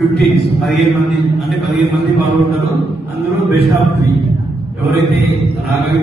15 మంది అంటే 15 మంది పాల్గొంటారు. అందులో బెస్ట్ ఆఫ్ 3 ఎవరైతే రాగలి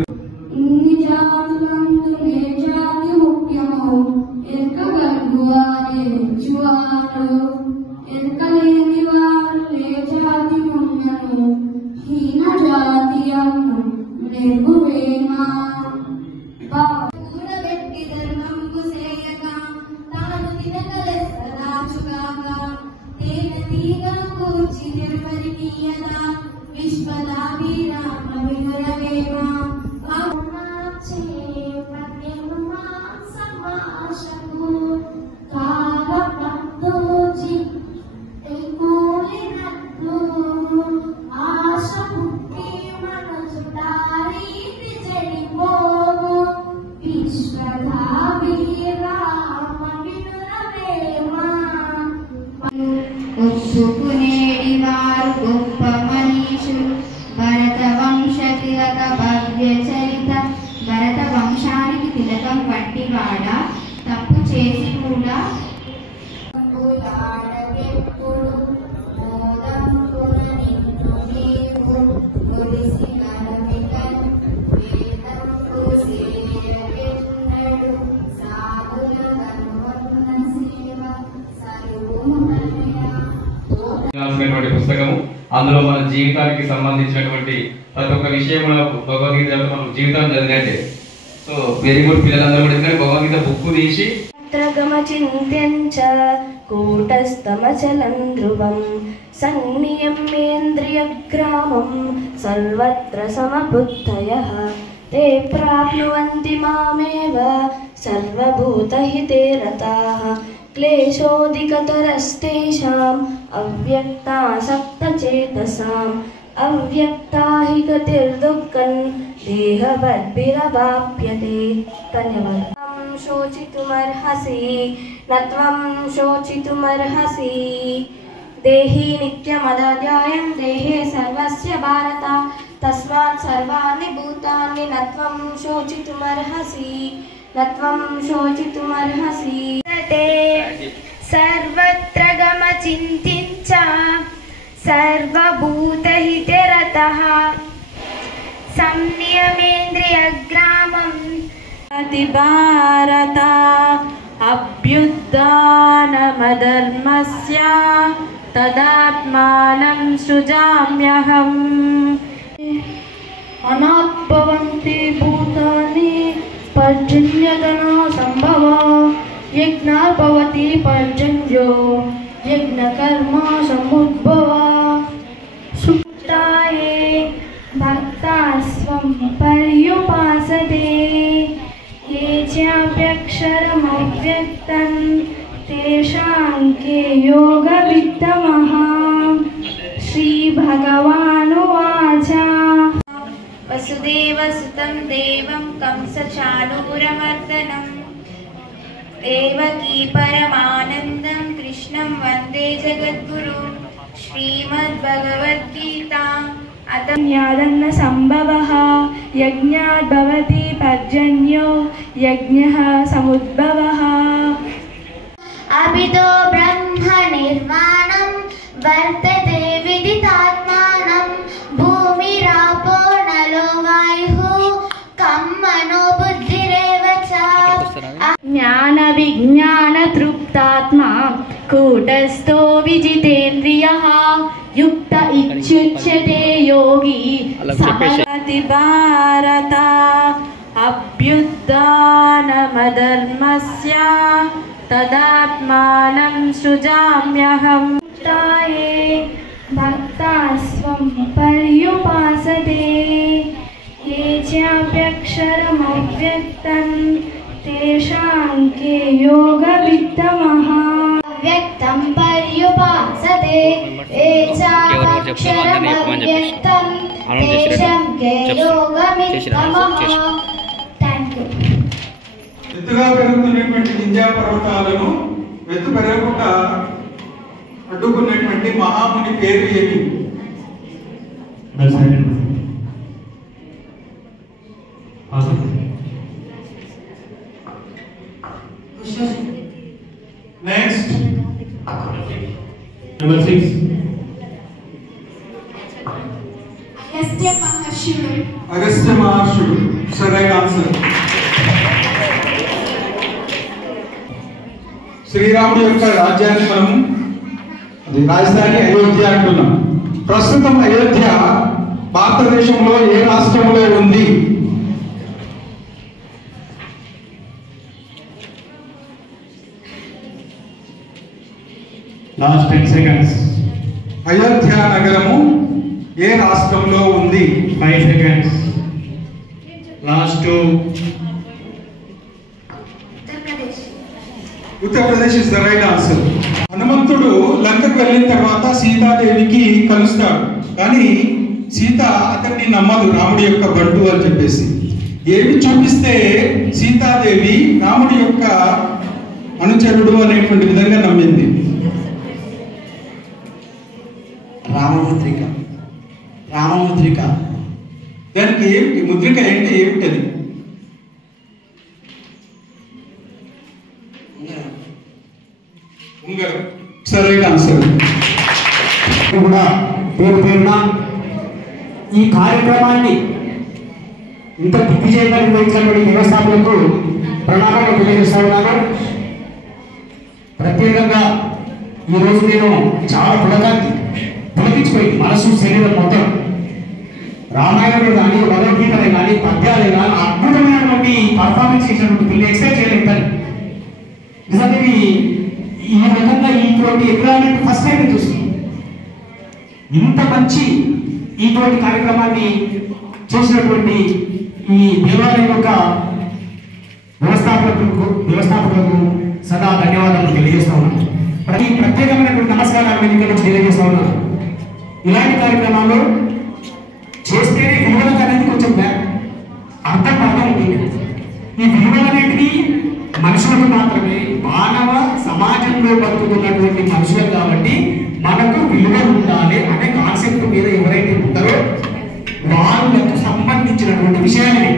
ఒప్పుకునేడి వారు గొప్ప మనీషులు. భరత వంశ తిలక భవ్య చరిత, భరత వంశానికి తిలకం వంటి వాడ, తప్పు చేసి కూడా పుస్తకము. అందులో మన జీవితానికి సంబంధించినటువంటి ప్రతి ఒక్క విషయం కూడా భగవద్గీత మనం జీవితం చదివినట్టే. సో వెరీ గుడ్ పిల్లలందరూ కూడా, ఎందుకంటే భగవద్గీత బుక్ తీసి చింత్యంచ కూటస్థమచలం ధ్రువం సంనియమ్యేంద్రియగ్రామం సర్వత్ర సమబుద్ధయః ते प्राप्नुवन्ति मामेव सर्वभूतहिते रताः क्लेशोऽधिकतरस्तेषाम् अव्यक्तासक्तचेतसाम् अव्यक्ता हि गतिर्दुःखं देहवद्भिरवाप्यते। धन्यवादः। शोचितुमर्हसि न त्वं शोचितुमर्हसि देहि नित्यमदध्यायं देहे सर्वस्य भारत तस्मात् सर्वाणि भूतानि न त्वं शोचितुमर्हसि न त्वं शोचितुमर्हसि। सर्वत्र गमचिन्तिञ्च सर्वभूतहिते रतः संनियमेन्द्रियग्रामम् अतिभारत अभ्युत्थानमधर्मस्य तदात्मानं सृजाम्यहम्। अनात्भवन्ति भूतानि पर्जन्यतना सम्भवा यज्ञार्भवति पर्जन्यो यज्ञकर्मा समुद्भवा। सुप्ताये भक्तास्त्वं पर्युपासते ये चाप्यक्षरमव्यक्तं तेषां के योगवित्तमः। श्रीभगवानुवाच वसुदेवसुतं देवं कंसचाणूरमर्दनं देवकी परमानन्दं कृष्णं वन्दे जगद्गुरुं। श्रीमद्भगवद्गीता अतन्यादन्न सम्भवः यज्ञात् भवति पर्जन्यो यज्ञः समुद्भवः। अभितो ब्रह्म निर्वाणं वर्तते विदितात्मानं भूमिरापो नलो वायुः कं मनो बुद्धिरेव च। ज्ञानविज्ञानतृप्तात्मा कूटस्थो विजितेन्द्रियः युक्त इत्युच्यते योगी भारत अभ्युत्थानमधर्मस्य तदात्मानं सृजाम्यहम्। भक्तास्त्वं पर्युपासते ये चाप्यक्षरमव्यक्तं तेषां के योगवित्तमः। अव्यक्तं पर्युपासते ये चाप्यक्षरमव्यक्तं तेषां के योगवित्तमः। Thank you. ఎత్తుగా పెరుగుతున్నటువంటి వింధ్యా పర్వతాలను ఎత్తు పెరగకుండా అడ్డుకున్నటువంటి మహాముని పేరు ఏమి? Next Number 6. అగస్త్య మహర్షుడు. సరైన ఆన్సర్. శ్రీరాముడి యొక్క రాజ్యాన్ని మనం రాజధాని అయోధ్య అంటున్నాం. ప్రస్తుతం అయోధ్య భారతదేశంలో ఏ రాష్ట్రంలో ఉంది? Last 10 seconds. అయోధ్య నగరము ఏ రాష్ట్రంలో ఉంది? 5 seconds. Last 2. Uttar Pradesh is the right answer. హనుమంతుడు లంకకు వెళ్ళిన తర్వాత సీతాదేవికి కలుస్తాడు, కానీ సీత అతన్ని నమ్మదు రాముడి యొక్క బంటు అని చెప్పేసి. ఏమి చూపిస్తే సీతాదేవి రాముడి యొక్క అనుచరుడు అనేటువంటి విధంగా నమ్మింది? రామముద్రిక. రామముద్రిక దానికి ఏమిటి ముద్రిక ఏంటి? ఏమిటది? ఉంగరం. సరైన ఆన్సర్. కూడా పేరు పేరున ఈ కార్యక్రమాన్ని ఇంత దిగ్విజయంగా నిర్వహించినటువంటి వ్యవస్థాపకులకు ప్రణాళిక తెలియజేస్తా ఉన్నాను. ప్రత్యేకంగా ఈరోజు నేను చాలా పులకించిపోయింది మనసు శరీరం మొత్తం. రామాయణంలో కానీ భగవద్గీతలే కానీ పద్యాలే కానీ అద్భుతమైనటువంటి పర్ఫార్మెన్స్ చేసినటువంటి పిల్లలు ఎక్స్పెక్ట్ చేయలేదు. నిజంగా ఈ రకంగా ఇటువంటి ఎన్విరాన్మెంట్ ఫస్ట్ టైం చూస్తున్నాం. ఇంత మంచి ఇటువంటి కార్యక్రమాన్ని చేసినటువంటి ఈ దేవాలయం యొక్క వ్యవస్థాపకులకు సదా ధన్యవాదాలు తెలియజేస్తా ఉన్నాను. ప్రత్యేకమైనటువంటి నమస్కారాలు ఇక్కడ నుంచి తెలియజేస్తా ఉన్నాను. ఇలాంటి కార్యక్రమాలు చేస్తేనే విలువలకు అనేది కొంచెం అర్థం ఉంటుంది. ఈ విలువలు అనేటివి మనుషులకు మాత్రమే, మానవ సమాజంలో బతుకుతున్నటువంటి మనుషులకు కాబట్టి మనకు విలువలు ఉండాలి అనే కాన్సెప్ట్ మీద ఎవరైతే ఉంటారో వాళ్ళకు సంబంధించినటువంటి విషయాన్ని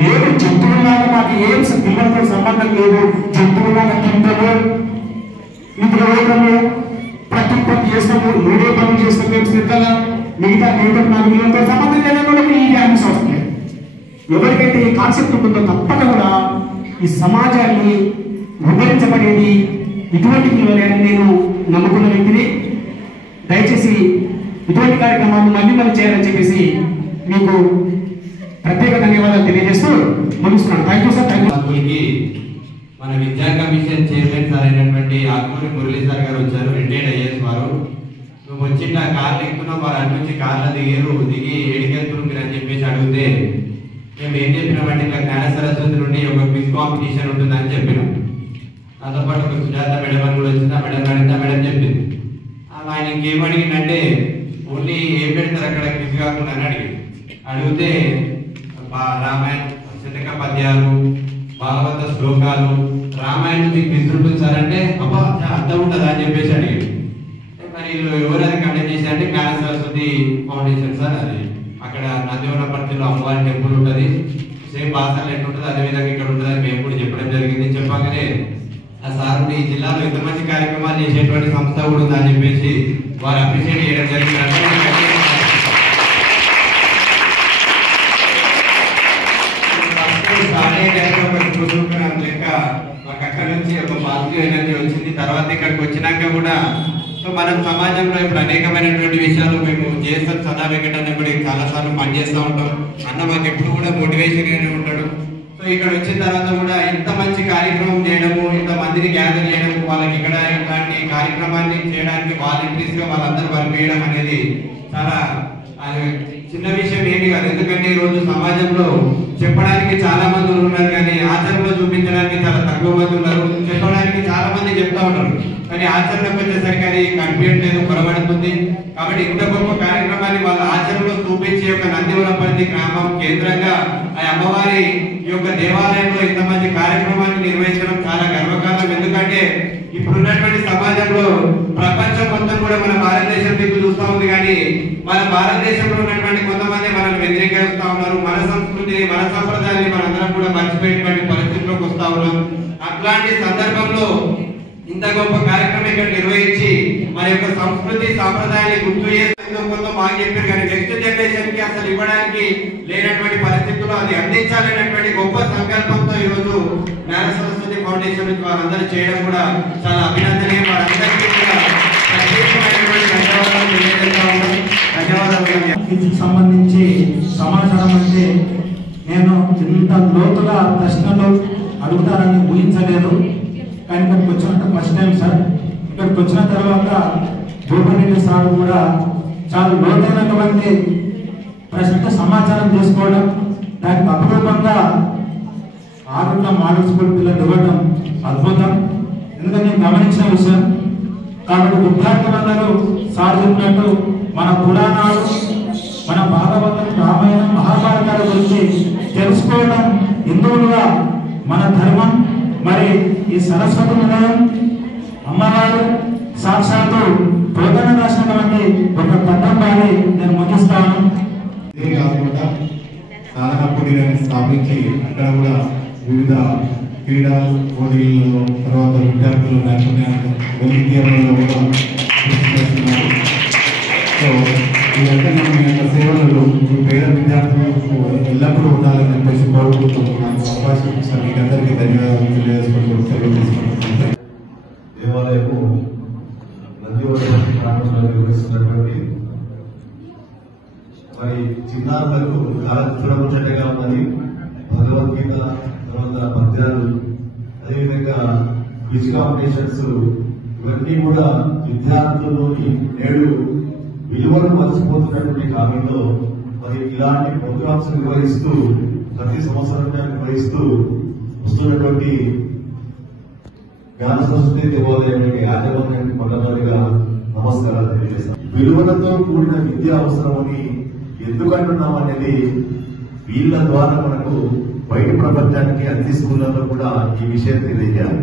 లేదు. జంతువులాగా మాకు ఏం విలువలతో సంబంధం లేదు, జంతువులాగా తింటాము, నిద్రపోతాము, ప్రతి చేస్తాము, ఏదో పనులు చేస్తాము శ్రద్ధగా, మిగతా నాకు విలువలతో సంబంధం లేదని ఈ డ్యాన్స్ వస్తుంది. ఎవరికైతే ఈ కాన్సెప్ట్ ఉంటుందో తప్పక కూడా ఈ సమాజాన్ని వివరించబడేది ఇటువంటి విలువలే అని నేను నమ్ముకున్న వ్యక్తిని. దయచేసి ఇటువంటి కార్యక్రమాలు మళ్ళీ చేయాలని చెప్పేసి మీకు ప్రత్యేక ధన్యవాదాలు తెలియజేస్తూ ముగిస్తున్నాను. Thank you sir. Thank you. మన విద్యా కమిషన్ చైర్మన్ సార్ అయినటువంటి ఆకుమూరి మురళీ సార్ గారు వచ్చారు, రిటైర్డ్ ఐఏఎస్ వారు. నువ్వు వచ్చిన కార్లు ఎక్కుతున్నావు, వారు అటు నుంచి కార్లు దిగి ఏడికెళ్తున్నారు మీరు అని చెప్పేసి అడిగితే మేము ఏం చెప్పినామంటే ఇంకా జ్ఞాన సరస్వతి నుండి ఒక క్విజ్ కాంపిటీషన్ ఉంటుందని చెప్పినాం. నాతో పాటు ఒక సుజాత మేడం అని కూడా వచ్చింది. ఆ మేడం అడిగితే మేడం చెప్పింది. ఆయన ఇంకేం అడిగిందంటే ఓన్లీ ఏం పెడతారు అక్కడ క్విజ్ కాకుండా అని అడిగితే రామాయణ శతక పద్యాలు, భాగవత శ్లోకాలు, రామాయణ నుంచి క్విజ్ ఉంటుంది సార్ అంటే అబ్బా అర్థం ఉంటుందా అని చెప్పేసి అడిగాడు. మరి ఎవరు అది కండక్ట్ చేశారంటే జ్ఞాన సరస్వతి ఫౌండేషన్ సార్. అది అక్కడ నందివనపర్తిలో అమ్మవారి టెంపుల్ ఉంటుంది, సేమ్ బాసనలో ఎట్లుంటుంది అదేవిధంగా ఇక్కడ ఉంటుంది అని మేము కూడా చెప్పడం జరిగింది. చెప్పగానే ఆ సార్ ఈ జిల్లాలో ఇంత మంచి కార్యక్రమాలు చేసేటువంటి సంస్థ కూడా ఉందని చెప్పేసి వారు అప్రిషియేట్ చేయడం జరిగింది. లెక్క మాకు అక్కడ నుంచి ఒక పాజిటివ్ ఎనర్జీ వచ్చింది. తర్వాత ఇక్కడికి వచ్చినాక కూడా సో మనం సమాజంలో ఇప్పుడు అనేకమైనటువంటి విషయాలు మేము చేస్తాం. సదా వెంకటన్న కూడా చాలాసార్లు పనిచేస్తూ ఉంటాం. అన్న మాకు ఎప్పుడు కూడా మోటివేషన్గానే ఉంటాడు. సో ఇక్కడ వచ్చిన తర్వాత కూడా ఇంత మంచి కార్యక్రమం చేయడము, ఇంత మందిని గ్యాదర్ చేయడము, వాళ్ళకి ఇక్కడ ఇలాంటి కార్యక్రమాన్ని చేయడానికి వాలంటీర్స్గా వాళ్ళందరూ వర్క్ చేయడం అనేది చాలా చిన్న విషయం ఏమి కాదు. ఎందుకంటే ఈరోజు సమాజంలో చెప్పడానికి చాలా మంది ఉన్నారు, కానీ ఆచరణలో చూపించడానికి చాలా తక్కువ మంది ఉన్నారు. చెప్పడానికి చాలా మంది చెప్తా ఉన్నారు, కానీ ఆచరణకు వచ్చేసరికి అది కనిపించలేదు, పొరబడుతుంది. కాబట్టి ఇంత గొప్ప కార్యక్రమాన్ని వాళ్ళ ఆచరణలో చూపించే ఒక నందివనపర్తి గ్రామం కేంద్రంగా ఆ అమ్మవారి యొక్క దేవాలయంలో ఇంత మంచి కార్యక్రమాన్ని నిర్వహించడం చాలా గర్వకారణం. ఎందుకంటే ఇప్పుడున్నటువంటి సమాజంలో ప్రపంచం మొత్తం కూడా మన భారతదేశం దిక్కు చూస్తూ ఉంది, కానీ మన భారతదేశంలో ఉన్నటువంటి కొంతమంది మనల్ని వ్యతిరేకిస్తూ ఉన్నారు. మన సంస్కృతిని, మన సంప్రదాయాన్ని మనందరం కూడా మర్చిపోయేటువంటి పరిస్థితిలోకి వస్తా ఉన్నాం. అట్లాంటి సందర్భంలో ఇంత గొప్ప కార్యక్రమం ఇక్కడ నిర్వహించి మన యొక్క సంస్కృతి సాంప్రదాయాన్ని గుర్తు చేస్తూ మాకు చెప్పారు. కానీ నెక్స్ట్ జనరేషన్ కి అసలు ఇవ్వడానికి లేనటువంటి పరిస్థితుల్లో అది అందించాలనేటువంటి గొప్ప సంకల్పంతో ఈరోజు జ్ఞాన సరస్వతి ఫౌండేషన్ నుంచి వారందరూ చేయడం కూడా చాలా అభినందనీయం. వారందరికీ కూడా ప్రత్యేకమైనటువంటి ధన్యవాదాలు తెలియజేస్తా ఉన్నాం. ధన్యవాదాలు. వీటికి సంబంధించి సమాచారం అంటే నేను ఇంత లోతుగా ప్రశ్నలు అడుగుతారని ఊహించలేదు. కానీ ఇక్కడికి వచ్చినట్టు ఫస్ట్ టైం సార్. ఇక్కడికి వచ్చిన తర్వాత భూపరెడ్డి సార్ కూడా చాలా లోతైనటువంటి ప్రశ్న సమాచారం తీసుకోవడం, దానికి అపరూపంగా ఆరున్న మోడల్ స్కూల్ పిల్లలు ఇవ్వడం అద్భుతం. ఎందుకంటే నేను గమనించిన విషయం. కాబట్టి విద్యార్థులందరూ సార్ చెప్పినట్టు మన పురాణాలు, మన భాగవతం, రామాయణం, మహాభారతాల గురించి తెలుసుకోవడం హిందువులుగా మన ధర్మం. మరి ఈ సరస్వతి నిలయం అమ్మవారు సాక్షాత్తు బోధన రాసినటువంటి ఒక పట్టణాన్ని నేను ముగిస్తాను. ఇదే కాకుండా సాధన పోటీలను స్థాపించి అక్కడ కూడా వివిధ క్రీడా పోటీలలో తర్వాత విద్యార్థులు నైపుణ్యాలను వైద్యంలో కూడా కృషి చేస్తున్నారు. సో ఇదంతా మీ యొక్క సేవలు ఈ పేద విద్యార్థులకు ఎల్లప్పుడూ ఉండాలని చెప్పేసి కోరుకుంటున్నాను. అవకాశం ఇచ్చిన మీకు అందరికీ ధన్యవాదాలు తెలియజేసుకుంటున్నాను. దేవాలయము నందివర్ధన ప్రాంతంలో నిర్వహిస్తున్నటువంటి మరి చిన్నారులకు చూడముచ్చటగా ఉన్నది భగవద్గీత, తర్వాత పద్యాలు, అదేవిధంగా క్విజ్ కాంపిటీషన్స్, ఇవన్నీ కూడా విద్యార్థుల్లోని నేడు విలువలు మర్చిపోతున్నటువంటి కాలంలో మరి ఇలాంటి ప్రోగ్రామ్స్ నిర్వహిస్తూ ప్రతి సంవత్సరం నిర్వహిస్తూ వస్తున్నటువంటి జ్ఞాన సరస్వతి దేవాలయానికి యాజమాన్యానికి మొట్టమొదటిగా నమస్కారాలు తెలియజేస్తాం. విలువలతో కూడిన విద్య అవసరమని ఎందుకంటున్నాం అనేది వీళ్ళ ద్వారా మనకు బయట ప్రపంచానికి అన్ని స్కూళ్లలో కూడా ఈ విషయం తెలియజేయాలి.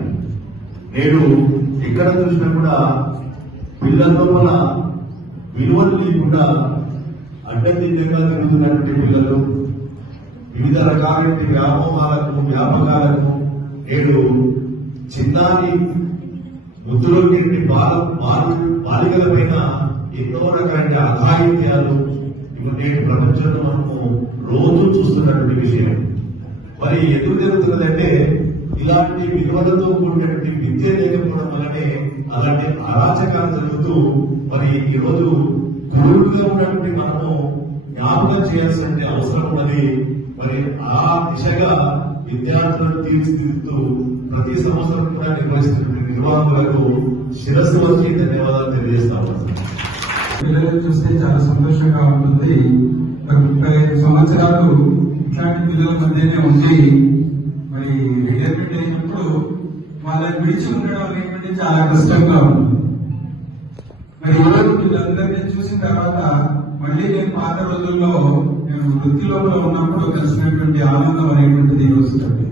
నేడు ఎక్కడ చూసినా కూడా పిల్లల లోపల విలువలు లేకుండా అడ్డదిడ్డంగా తిరుగుతున్నటువంటి పిల్లలు వివిధ రకాలైన వ్యామోహాలకు, వ్యాపకాలకు నేడు చిన్నారి వృద్ధులకి బాలికల పైన ఎన్నో రకాల అఘాయిత్యాలు నేడు ప్రపంచంలో మనము రోజు చూస్తున్నటువంటి విషయం. మరి ఎందుకు జరుగుతున్నదంటే ఇలాంటి విలువలతో కూడినటువంటి విద్య లేకపోవడం వల్లనే అలాంటి అరాచకాలు జరుగుతూ మరి ఈరోజు దూరుగా ఉన్నటువంటి మనము జ్ఞాపకం చేయాల్సిన అవసరం ఉన్నది. మరి ఆ దిశగా విద్యార్థులను తీర్చిదిద్దుతూ ప్రతి సంవత్సరం కూడా నిర్వహిస్తున్న నిర్వాహకులకు శిరస్సు వచ్చి ధన్యవాదాలు తెలియజేస్తా ఉన్నాను. పిల్లలు చూస్తే చాలా సంతోషంగా ఉంటుంది. మరి 35 సంవత్సరాలు ఇట్లాంటి పిల్లల మధ్యనే ఉండి మరి రిటైర్మెంట్ అయినప్పుడు వాళ్ళని విడిచి ఉండడం అనేటువంటి చాలా కష్టంగా ఉంటుంది. మరి ఈరోజు వీళ్ళందరినీ చూసిన తర్వాత మళ్ళీ నేను పాత రోజుల్లో నేను వృత్తిలో ఉన్నప్పుడు కలిసినటువంటి ఆనందం అనేటువంటిది వస్తుంది.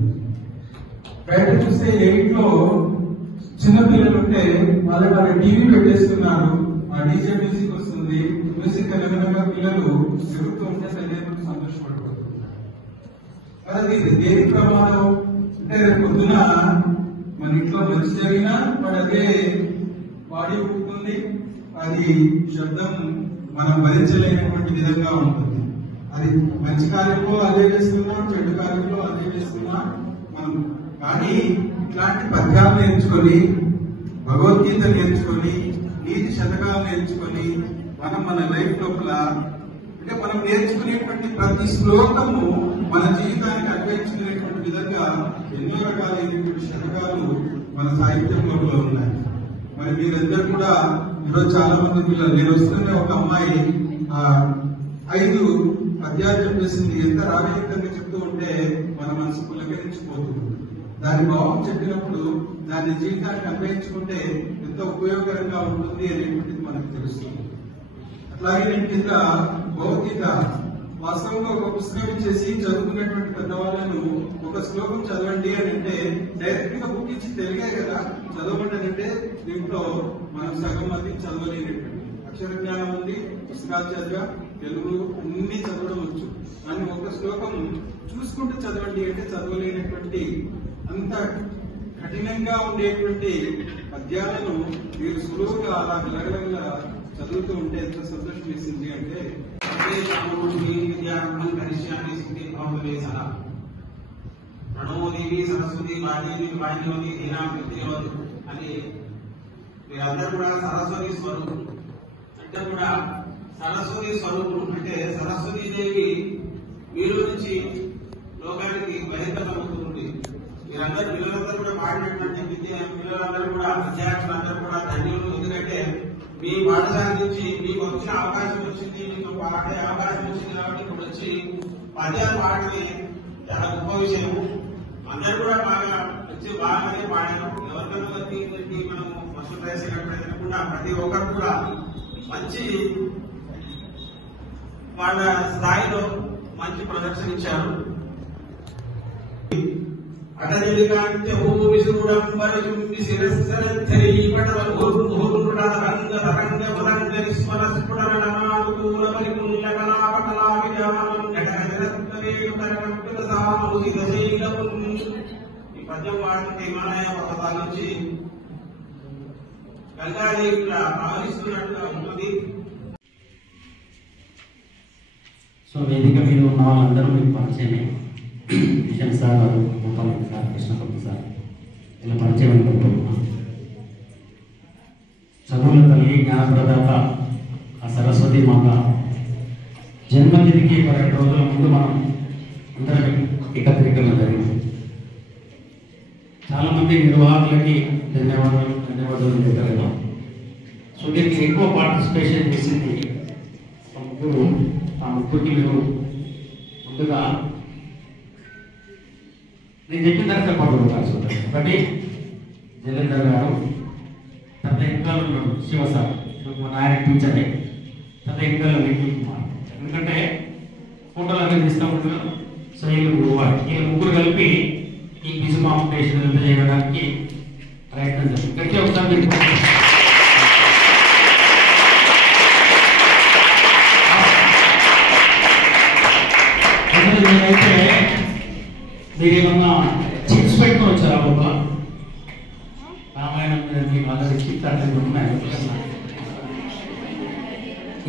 బయట చూస్తే 8 లో చిన్నపిల్లలు ఉంటే వాళ్ళ టీవీ పెట్టేస్తున్నారు, ఆ డీజే మ్యూజిక్ వస్తుంది, మ్యూజిక్ అనుగుణంగా పిల్లలు ఎగురుతూ ఉంటే తల్లిదండ్రులు సంతోషపడిపోతున్నారు. అది దేని ప్రమాదం అంటే రేపు పొద్దున మన ఇంట్లో మంచి జరిగినా వాడు అదే బాడీ ఉంటుంది, అది శబ్దం మనం భరించలేనటువంటి విధంగా ఉంటుంది. అది మంచి కార్యంలో అదే చేస్తున్నా, చెడు కార్యంలో అదే చేస్తున్నా మనం. కానీ ఇట్లాంటి పద్యాలు నేర్చుకొని, భగవద్గీత నేర్చుకొని, నీతి శతకాలు నేర్చుకొని మనం మన లైఫ్ లోపల అంటే మనం నేర్చుకునేటువంటి ప్రతి శ్లోకము మన జీవితానికి అన్వయించుకునేటువంటి విధంగా ఎన్నో రకాలైనటువంటి శతకాలు మన సాహిత్యం లోపల ఉన్నాయి. మరి మీరందరూ కూడా ఈరోజు చాలా మంది పిల్లలు, నేను వస్తున్న ఒక అమ్మాయి 5 పద్యాలు చెప్పేసింది. ఎంత రాగయుక్తంగా చెప్తూ ఉంటే మన మనసు పులకరించిపోతుంది. దాని భావం చెప్పినప్పుడు దాన్ని జీవితానికి అన్వయించుకుంటే ఎంతో ఉపయోగకరంగా ఉంటుంది అనేటువంటిది మనకు తెలుస్తుంది. అట్లాగే నేను కింద భగవద్గీత వాస్తవంగా ఒక పుస్తకం ఇచ్చేసి చదువుకునేటువంటి పెద్దవాళ్ళను ఒక శ్లోకం చదవండి అని అంటే డైరెక్ట్ గా బుక్ ఇచ్చి తెలిగే కదా చదవమంటే దీంట్లో మనం సగం మంది చదవలేనటువంటి అక్షర జ్ఞానం ఉంది, పుస్తకాలు చదివా, తెలుగు అన్ని చదవడం వచ్చు, కానీ ఒక శ్లోకం చూసుకుంటూ చదవండి అంటే చదవలేనటువంటి అంత కఠినంగా ఉండేటువంటి పద్యాలను మీరు సులువుగా అలా గలగలగా చదువుతూ ఉంటే ఎంత సంతోషం వేసింది అంటే ప్రణోదేవి సరస్వతి వాదేవి వాణివతి హీనావతి అని మీరందరూ కూడా సరస్వతి స్వరూపులు అంటే కూడా సరస్వతి స్వరూపులు అంటే సరస్వతీదేవి మీరు నుంచి లోకానికి బహిర్గతమవుతుంది. మీరందరూ పిల్లలందరూ కూడా పాడినటువంటి పిల్లలందరూ కూడా విద్యార్థులందరూ కూడా ధన్యులు. ఎందుకంటే మీ పాఠశాల నుంచి మీకు వచ్చిన అవకాశం వచ్చింది, మీకు పాడే అవకాశం వచ్చింది కాబట్టి ఇప్పుడు వచ్చి పద్యాలు పాడమే చాలా గొప్ప విషయం. అందరూ కూడా బాగా వచ్చి బాగానే పాడారు. ఎవరికైనా వచ్చి మనం ఫస్ట్ ప్రైజ్ తినకుండా ప్రతి ఒక్కరు కూడా మంచి వాళ్ళ స్థాయిలో మంచి ప్రదర్శన ఇచ్చారు. అటజలికాంత్య భూమిశూడంబరయుంబి ఈ పద్యం వాడుతుంటే హిమాలయ పర్వతాల నుంచి గంగాదేవి ఆవరిస్తున్నట్టుగా ఉంటుంది. సో వేదిక మీద ఉన్న వాళ్ళందరూ మీకు పరిచయమే. కిషన్ సార్ గారు, గోపాల్ సార్, కృష్ణపతి సార్ ఇలా పరిచయం అనుకుంటున్నాం. చదువుల తల్లి జ్ఞానప్రదాత ఆ సరస్వతి మాత జన్మదినికి 2 రోజుల ముందు మనం అందరం ఏకత్రికరణ జరిగింది. చాలామంది నిర్వాహకులకి ధన్యవాదాలు చెప్పగలం. సో దీనికి ఎక్కువ పార్టిసిపేషన్ చేసింది ముగ్గురు. ఆ ముగ్గురికి మీరు ముందుగా నేను చెప్పిన తర్వాత పడుకుంటాను. ఒకటి జలేందర్ గారు, తర్వాత ఇంకా శివ సార్, ఆయన టీచరే, తర్వాత ఇంకా వెంకల్ కుమార్. ఎందుకంటే ఫోటోలు అన్నీ తీస్తూ ఉంటున్నారు. సో వీళ్ళు ముగ్గురు కలిపి ఈ క్విజ్ కాంపిటీషన్ ఎంత చేయడానికి ప్రయత్నం చేస్తారు. గట్టి ఒకసారి అయితే మీరేమన్నా చిప్స్ పెట్టుకుని వచ్చారా బాబా? రామాయణం మీద మీకు ఆల్రెడీ చిప్స్ అట్లా ఉన్నాయి.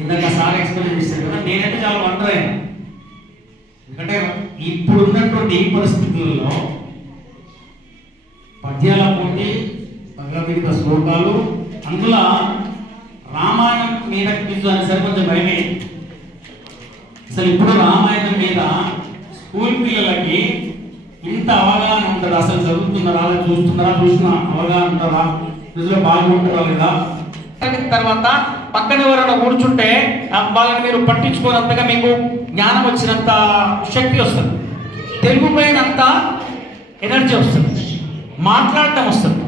ఇందాక సార్ ఎక్స్ప్లెయిన్ చేశారు కదా, నేనైతే చాలా వండర్ అయినా. ఎందుకంటే ఇప్పుడు ఉన్నటువంటి ఈ పరిస్థితుల్లో పద్యాల పోటీ, భగవద్గీత శ్లోకాలు, అందులో రామాయణం మీద క్విజ్ అనేసరి కొంచెం భయమే. అసలు ఇప్పుడు రామాయణం మీద స్కూల్ పిల్లలకి ఇంత అవగాహన ఉంటుందా? అసలు చదువుతున్నారా, చూస్తున్నారా, చూసిన అవగాహన ఉంటుందా, నిజంగా పాల్గొంటారా లేదా? తర్వాత పక్కన ఎవరైనా కూర్చుంటే వాళ్ళని మీరు పట్టించుకోనంతగా మీకు జ్ఞానం వచ్చినంత శక్తి వస్తుంది, తెలుగు పైనంత ఎనర్జీ వస్తుంది, మాట్లాడటం వస్తుంది.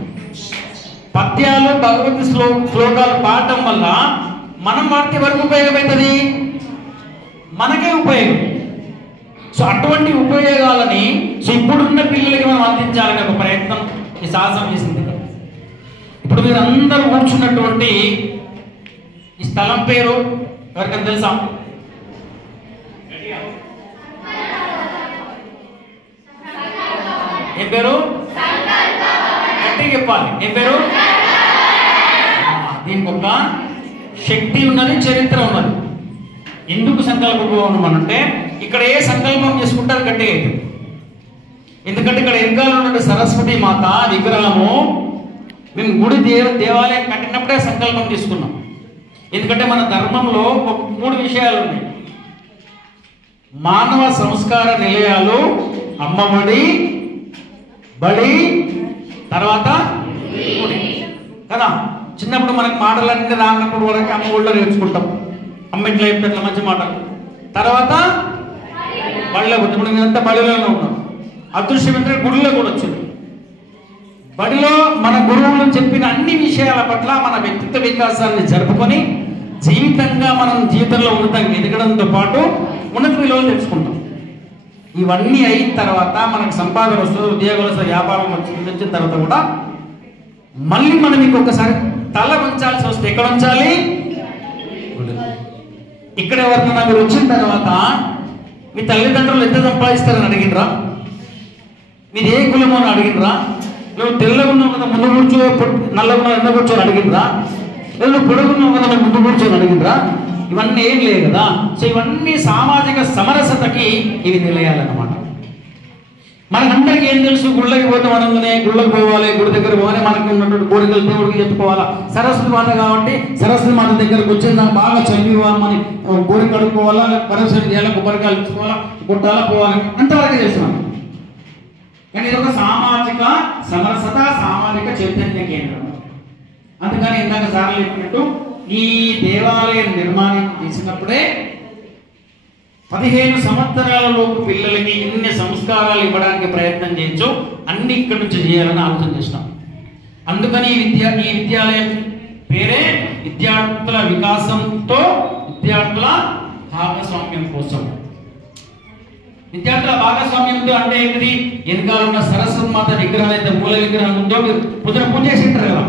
పద్యాలు భగవద్గీత శ్లోకాలు పాడటం వల్ల మనం వాడితే వరకు ఉపయోగమవుతుంది, మనకే ఉపయోగం. సో అటువంటి ఉపయోగాలని ఇప్పుడున్న పిల్లలకి మనం అందించాలనే ఒక ప్రయత్నం ఈ సాహసం చేసింది. ఇప్పుడు మీరు అందరూ కూర్చున్నటువంటి ఈ స్థలం పేరు ఎవరికైనా తెలుసా? ఏం పేరు? గట్టిగా చెప్పాలి. ఏం పేరు? దీనికి ఒక శక్తి ఉన్నది, చరిత్ర ఉన్నది. ఎందుకు సంకల్ప భవనం అంటే ఇక్కడ ఏ సంకల్పం చేసుకుంటారు గట్టిగా అవుతుంది. ఎందుకంటే ఇక్కడ వెనకాల ఉన్న సరస్వతి మాత విగ్రహము మేము గుడి దేవాలయం కట్టినప్పుడే సంకల్పం తీసుకున్నాం. ఎందుకంటే మన ధర్మంలో 3 విషయాలు ఉన్నాయి. మానవ సంస్కార నిలయాలు, అమ్మఒడి, బడి, తర్వాత గుడి కదా. చిన్నప్పుడు మనకు మాటలన్నీ రానప్పుడు వరకు అమ్మ ఒళ్ళో నేర్చుకుంటాం. అమ్మ ఇంట్లో చెప్తే మంచి మాటలు. తర్వాత బడిలో ఇప్పుడు మేమంతా బడిలోనే ఉన్నాం. అదృశ్యం ఏంటంటే గుడిలో కూడా వచ్చింది. బడిలో మన గురువులు చెప్పిన అన్ని విషయాల పట్ల మన వ్యక్తిత్వ వికాసాన్ని జరుపుకొని జీవితంలో ఉన్నతంగా ఎదగడంతో పాటు ఉన్నత విలువలు తెలుసుకుంటాం. ఇవన్నీ అయిన తర్వాత మనకు సంపాదన వస్తుంది, ఉద్యోగాలు వస్తుంది, వ్యాపారం వచ్చిన తర్వాత కూడా మళ్ళీ మనం ఇంకొకసారి తల ఉంచాల్సి వస్తే ఎక్కడ ఉంచాలి? ఇక్కడ ఎవరికైనా మీరు వచ్చిన తర్వాత మీ తల్లిదండ్రులు ఎంత సంపాదిస్తారని అడిగినరా? మీరు ఏ కులమో అని అడిగినరా? నువ్వు తెల్లగా ఉన్నావు కదా ముందు కూర్చో, నల్లగా ఉన్నావు ఎంత కూర్చొని అడిగిండ్రా? లేదు నువ్వు పొడుగున్నావు కదా నువ్వు ముందు కూర్చొని అడిగిండ్రా? ఇవన్నీ ఏం లేవు కదా. సో ఇవన్నీ సామాజిక సమరసతకి ఇవి నిలయాలన్నమాట. మనకందరికీ ఏం తెలుసు, గుళ్ళకి పోతాం అనగానే గుళ్ళకి పోవాలి, గుడి దగ్గర పోవాలి, మనకి ఉన్నటువంటి కోరికలు దేవుడికి చెప్పుకోవాలా. సరస్వతి మాత కాబట్టి సరస్వతి మాత దగ్గరకు వచ్చి నాకు బాగా చదివివ్వమని కోరిక అడుక్కోవాలా, పరమేశ్వరుని చేయాలి, కొబ్బరికాయలు ఇచ్చుకోవాలా, గుట్టాలా పోవాలని అంతవరకు చేస్తున్నాం. కానీ ఇది ఒక సామాజిక సమరసత, సామాజిక చైతన్య కేంద్రం. అందుకని ఇందాక సార్లు చెప్పినట్టు ఈ దేవాలయం నిర్మాణం చేసినప్పుడే 15 సంవత్సరాలలోపు పిల్లలకి ఎన్ని సంస్కారాలు ఇవ్వడానికి ప్రయత్నం చేయొచ్చు అన్ని ఇక్కడి నుంచి చేయాలని ఆలోచన చేసినాం. అందుకని ఈ విద్యాలయం పేరే విద్యార్థుల వికాసంతో విద్యార్థుల భాగస్వామ్యం కోసం. విద్యార్థుల భాగస్వామ్యంతో అంటే ఏంటిది? వెనకాల ఉన్న సరస్వతి మాత విగ్రహం అయితే మూల విగ్రహం ఉందో మీరు పొద్దున పూజ చేసి ఉంటారు కదా,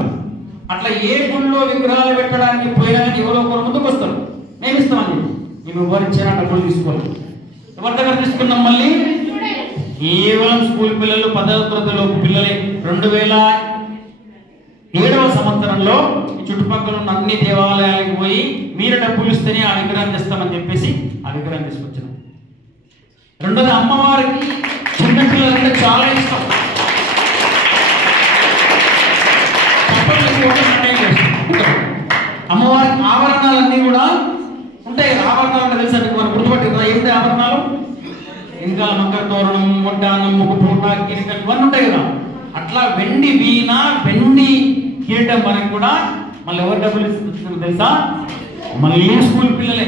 అట్లా ఏ గుళ్ళో విగ్రహాలు పెట్టడానికి పోయినా కానీ ఎవరో ఒకరు ముందుకు వస్తారు, మేము ఇస్తామని. మేము ఎవరు ఇచ్చినా డబ్బులు తీసుకోవాలి. ఎవరి దగ్గర తీసుకున్నాం? మళ్ళీ కేవలం స్కూల్ పిల్లలు 10వ తరగతిలోపు పిల్లలే. 2007వ సంవత్సరంలో ఈ చుట్టుపక్కల ఉన్న అన్ని దేవాలయాలకు పోయి మీరు డబ్బులు ఇస్తేనే ఆ విగ్రహం తెస్తామని చెప్పేసి ఆ విగ్రహం తీసుకొచ్చినాం. రెండోది అమ్మవారికి చిన్నపిల్లలంటే చాలా ఇష్టం. అమ్మవారికి ఆభరణాలన్నీ కూడా ఉంటాయి. ఆభరణాలు తెలిసి మనం గుర్తుపట్టిందా? ఏమిటి ఆభరణాలు? ఇంకా మకర తోరణం, మొడ్డానం, ముక్కుపూట, కిరీటం ఇవన్నీ ఉంటాయి కదా. అట్లా వెండి వీణ, వెండి కిరీటం మనకి కూడా మళ్ళీ ఎవరు డబ్బులు ఇస్తున్నారు తెలుసా? మళ్ళీ స్కూల్ పిల్లలే.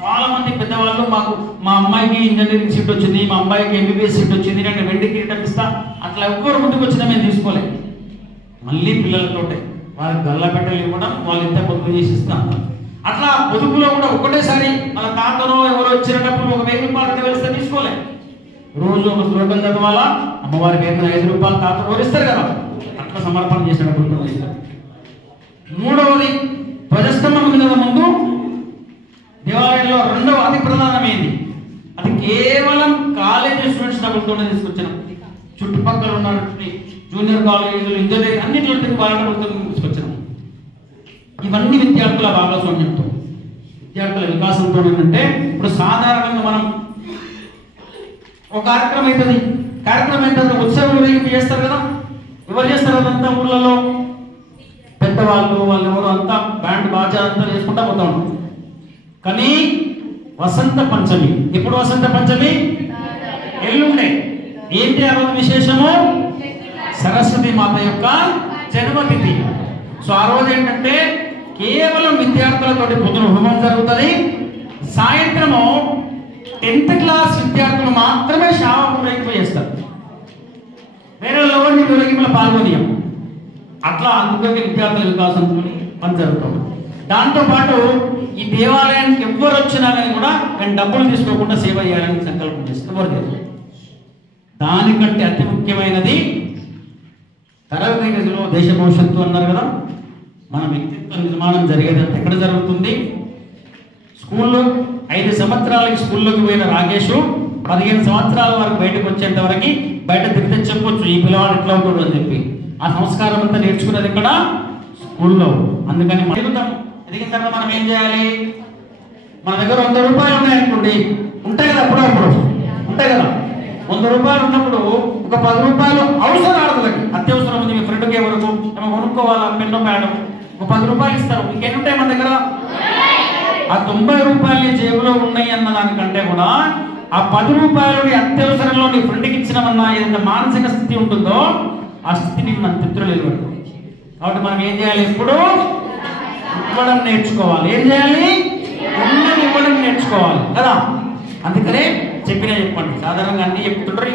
చాలా మంది పెద్దవాళ్ళు మాకు మా అమ్మాయికి ఇంజనీరింగ్ సీట్ వచ్చింది, మా అబ్బాయికి ఎంబీబీఎస్ సీట్ వచ్చింది, నేను వెండి కిరీటం ఇస్తా, అట్లా ఎవ్వరు ముందుకు వచ్చినా మేము తీసుకోలేదు. మళ్ళీ పిల్లలతోటే వాళ్ళకి గల్లపెట్టలు ఇవ్వడం, వాళ్ళు ఇంత పొదుపు చేసి ఇస్తాం. అట్లా పొదుపులో కూడా ఒకటేసారి వాళ్ళ తాతనో ఎవరో ఇచ్చినప్పుడు ఒక 1000 రూపాయలు వెళ్తే తీసుకోలే. రోజు ఒక శ్లోకం చదవాలా, అమ్మవారి పేరు 5 రూపాయలు తాత ఎవరిస్తారు కదా, అట్లా సమర్పణ చేసినప్పుడు ఇస్తారు. మూడవది ధ్వజస్తంభం ఉంది కదా ముందు దేవాలయంలో, రెండవ అతి ప్రధానమైంది అది కేవలం కాలేజీ స్టూడెంట్స్ డబ్బులతోనే తీసుకొచ్చినాం. చుట్టుపక్కల ఉన్నటువంటి జూనియర్ కాలేజీలు, ఇంజనీరింగ్ అన్నింటిలో వాళ్ళ డబ్బులతో తీసుకొచ్చినాం. ఇవన్నీ విద్యార్థుల భాగస్వామ్యంతో, విద్యార్థుల వికాసంతో. ఏంటంటే ఇప్పుడు సాధారణంగా మనం ఒక కార్యక్రమం అవుతుంది, కార్యక్రమం ఏంటంటే ఉత్సవం ఊరేగింపు చేస్తారు కదా. ఎవరు చేస్తారు అదంతా? ఊళ్ళలో పెద్దవాళ్ళు, వాళ్ళు ఎవరు అంతా బ్యాండ్ బాజా అంతా చేసుకుంటా పోతా ఉంటారు. కానీ వసంత పంచమి, ఎప్పుడు వసంత పంచమి? ఎల్లుండే. ఏంటి ఆ రోజు విశేషము? సరస్వతి మాత యొక్క జన్మతిథి. సో ఆ రోజు ఏంటంటే కేవలం విద్యార్థులతోటి పొద్దున హోమం జరుగుతుంది. సాయంత్రము 10th క్లాస్ విద్యార్థులు మాత్రమే శావ ఊరేగింపు చేస్తారు. వేరే ఎవరిని ఊరేగింపులో పాల్గొనియం. అట్లా అందుకని విద్యార్థుల వికాసంతో పని జరుగుతుంది. దాంతోపాటు ఈ దేవాలయానికి ఎవ్వరు వచ్చినా కానీ కూడా నేను డబ్బులు తీసుకోకుండా సేవ చేయాలని సంకల్పం చేస్తారు. దానికంటే అతి ముఖ్యమైనది తరగతి గదిలో దేశ భవిష్యత్తు అన్నారు కదా. మన వ్యక్తిత్వ నిర్మాణం జరిగేది ఎక్కడ జరుగుతుంది? స్కూల్లో 5 సంవత్సరాలకి స్కూల్లోకి పోయిన రాకేష్ 15 సంవత్సరాల వరకు బయటకు వచ్చేంత వరకు బయట తిరిగితే చెప్పొచ్చు ఈ పిల్లవాడు ఎట్లా అవుతాడు అని చెప్పి. ఆ సంస్కారం అంతా నేర్చుకున్నది ఇక్కడ స్కూల్లో. అందుకని ఎదిగిన తర్వాత మనం ఏం చేయాలి? మన దగ్గర 100 రూపాయలు ఉన్నాయనుకోండి, ఉంటాయి కదా, అప్పుడప్పుడు ఉంటాయి కదా. 100 రూపాయలు ఉన్నప్పుడు ఒక 10 రూపాయలు అవసరం ఆడదులకి, అత్యవసరం ఉంది, మీ ఫ్రెండ్కి ఎవరికి ఏమో కొనుక్కోవాలా, పెన్ను మేడం, ఒక 10 రూపాయలు ఇస్తారు. ఇంకెన్ని ఉంటాయి మన దగ్గర? ఆ 90 రూపాయలు జేబులో ఉన్నాయి అన్న దానికంటే కూడా ఆ 10 రూపాయలు అత్యవసరంలో నీ ఫ్రెండ్కి ఇచ్చినామన్నా ఏదైనా మానసిక స్థితి ఉంటుందో ఆ స్థితిని మన తిత్తులు నిలబడుతుంది. కాబట్టి మనం ఏం చేయాలి? ఎప్పుడు ఇవ్వడం నేర్చుకోవాలి. ఏం చేయాలి? ఉన్నది ఇవ్వడం నేర్చుకోవాలి కదా. అందుకనే చెప్పండి, సాధారణంగా అన్ని చెప్తుంటారు,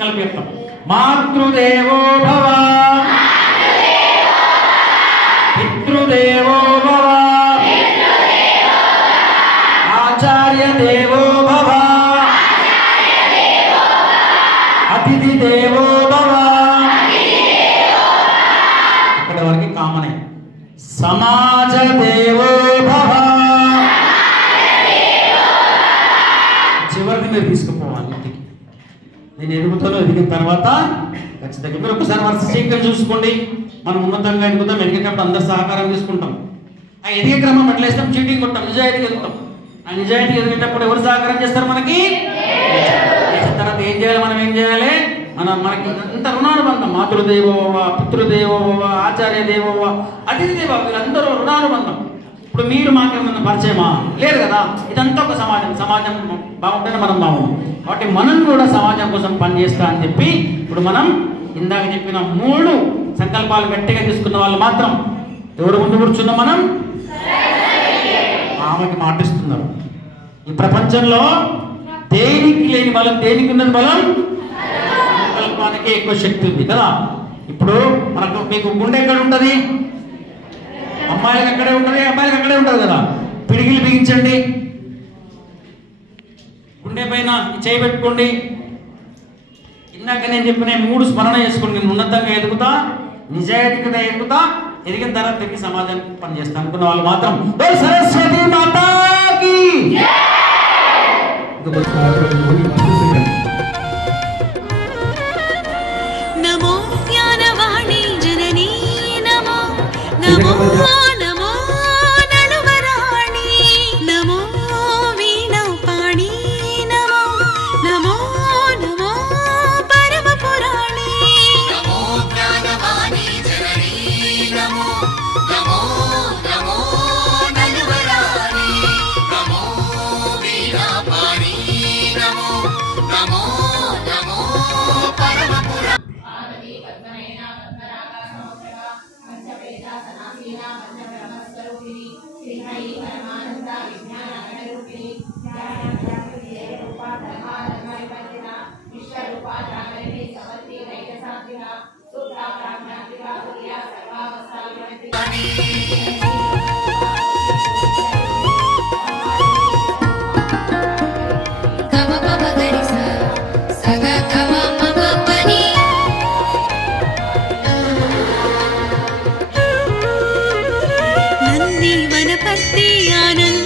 కలిపి చెప్తాం. మాతృదేవో భవ, పితృదేవో భవ, ఆచార్య దేవో భవ, అతిథి దేవో భవ. ఇక్కడ వరకు కామనే. సమాజ దేవో భవ, చివరిది మీరు తీసుకుపోవాలి ఇంటికి. నేను ఎదుగుతాను, ఎదిగిన తర్వాత ఖచ్చితంగా మీరు ఒకసారి వరుస సీక్వెన్స్ చూసుకోండి. మనం ఉన్నతంగా ఎదుగుతాం, ఎదిగేటప్పుడు అందరు సహకారం తీసుకుంటాం. ఆ ఎదిగే క్రమం ఎట్లా వేస్తాం? చీటింగ్ కొట్టాం, నిజాయితీగా ఎదుగుతాం. ఆ నిజాయితీ ఎదిగేటప్పుడు ఎవరు సహకారం చేస్తారు? మనకి. చేసిన తర్వాత ఏం చేయాలి? మనం ఏం చేయాలి? మనకి అంత రుణానుబంధం, మాతృదేవోవ, పితృదేవోవ, ఆచార్య దేవోవ, అతిథి దేవ, వీళ్ళందరూ రుణానుబంధం. ఇప్పుడు మీరు మాకేమన్నా పరిచయమా? లేదు కదా. ఇదంతా ఒక సమాజం. సమాజం బాగుంటేనే మనం బాగుంటాం. కాబట్టి మనం కూడా సమాజం కోసం పనిచేస్తా అని చెప్పి ఇప్పుడు మనం ఇందాక చెప్పిన 3 సంకల్పాలు గట్టిగా తీసుకున్న వాళ్ళు మాత్రం ఎవరు ముందు కూర్చున్నాం? మనం ఆమెకి మాటిస్తున్నారు. ఈ ప్రపంచంలో దేనికి లేని బలం, దేనికి ఉన్నది బలం? సంకల్పానికి ఎక్కువ శక్తి ఉంది కదా. ఇప్పుడు మీకు గుండె ఎక్కడ ఉంటుంది? అమ్మాయిలకు అక్కడే ఉంటుంది, అబ్బాయిలకు అక్కడే ఉంటుంది కదా. పిడిగిలు బిగించండి, గుండె పైన చేయి పెట్టుకోండి. ఇందాక నేను చెప్పిన 3 స్మరణ చేసుకోండి. నేను ఉన్నతంగా ఎదుగుతా, నిజాయితీగా ఎదుగుతా, ఎదిగిన తర్వాత తిరిగి సమాజానికి పనిచేస్తా అనుకున్న వాళ్ళు మాత్రం సరస్వతి మాతాకి. నమో జ్ఞానవాణి జననీ నమో నమో నమో నడువరాణి నమో వీణాపాణి నమో నమో నమో పరమ పురాణి నమో జ్ఞానవాణి జననీ నమో నమో నమో నడువరాణి నమో వీణాపాణి నమో నమో నమో పరమ పురాణి నంది వనపర్తి ఆనంద